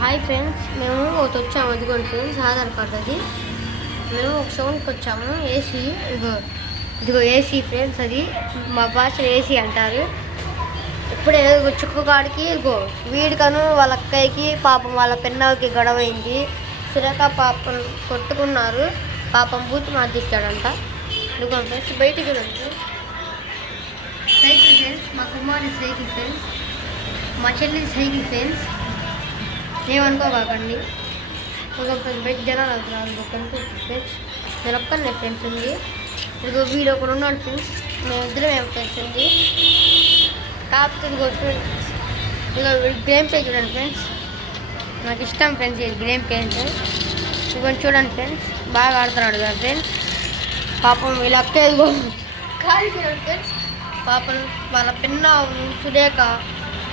Hi friends, మేము ఒకటి వచ్చాము. ఇదిగోండి ఫ్రెండ్స్, ఆధార్ కార్డు అది. మేము ఒక సౌండ్కి వచ్చాము. ఏసీ ఇదిగో ఏసీ ఫ్రెండ్స్, అది మా భాషలో ఏసీ అంటారు. ఇప్పుడే చుక్కు కాడికి ఇదిగో వీడికను వాళ్ళ అక్కయ్యకి పాపం వాళ్ళ పెన్నకి గొడవ అయింది. సురేఖ పాపం కొట్టుకున్నారు. పాపం బూత్ మార్దిచ్చాడంట. ఇదిగో ఫ్రెండ్స్ బయటికి వెళ్ళండి. సైకిల్ ఫ్రెండ్స్, మా కుమారి సైకిల్ ఫ్రెండ్స్, మా చెల్లి సైకిల్ ఫ్రెండ్స్. ఏమనుకోకండి. ఒక బయట జనాలు అవుతున్నారు. ఫ్రెండ్స్ నేను ఒక్కనే ఫ్రెండ్స్ ఉంది. ఇదిగో వీడు ఒకడు ఉన్నాడు ఫ్రెండ్స్. మేమిద్దరం ఏమో ఫ్రెండ్స్ ఉంది. కాకపోతే ఇదిగో ఫ్రెండ్స్, ఇదిగో గేమ్ ప్లే చూడండి ఫ్రెండ్స్. నాకు ఇష్టం ఫ్రెండ్స్ ఇది గేమ్ ప్లే అంటే. ఇదిగో చూడండి ఫ్రెండ్స్, బాగా ఆడుతున్నాడు కదా ఫ్రెండ్స్. పాపం వీళ్ళ అక్క ఇదిగో కాలు చూడండి ఫ్రెండ్స్. పాపం వాళ్ళ పిన్న సురేఖ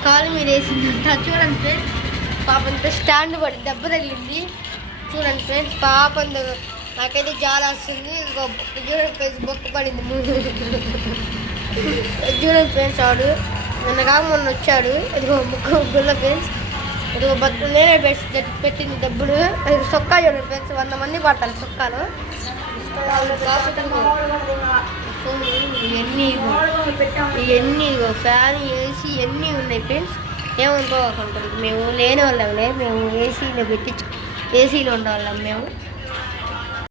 కాలు మీద వేసిందంట. చూడండి ఫ్రెండ్స్, పాపం స్టాండ్ పడి దెబ్బ తగిలింది. చూడండి ఫ్రెండ్స్, పాపం నాకైతే చాలా వస్తుంది. చూడండి ఫ్రెండ్స్, బొక్క పడింది. చూడండి ఫ్రెండ్స్, వాడు నిన్న కాక మొన్న వచ్చాడు. ఇదిగో గుల్ల ఫ్రెండ్స్, ఇదిగో నేనే పెట్టింది డబ్బులు. అది సొక్కా చూడండి ఫ్రెండ్స్, 100 మంది పడతారు సొక్కాలు. ఇవన్నీ ఫ్యాన్ ఏసీ ఇవన్నీ ఉన్నాయి ఫ్రెండ్స్. ఏమనుకోకుంటుంది. మేము లేని వాళ్ళంలే, మేము ఏసీలో ఏసీలో ఉండేవాళ్ళం మేము.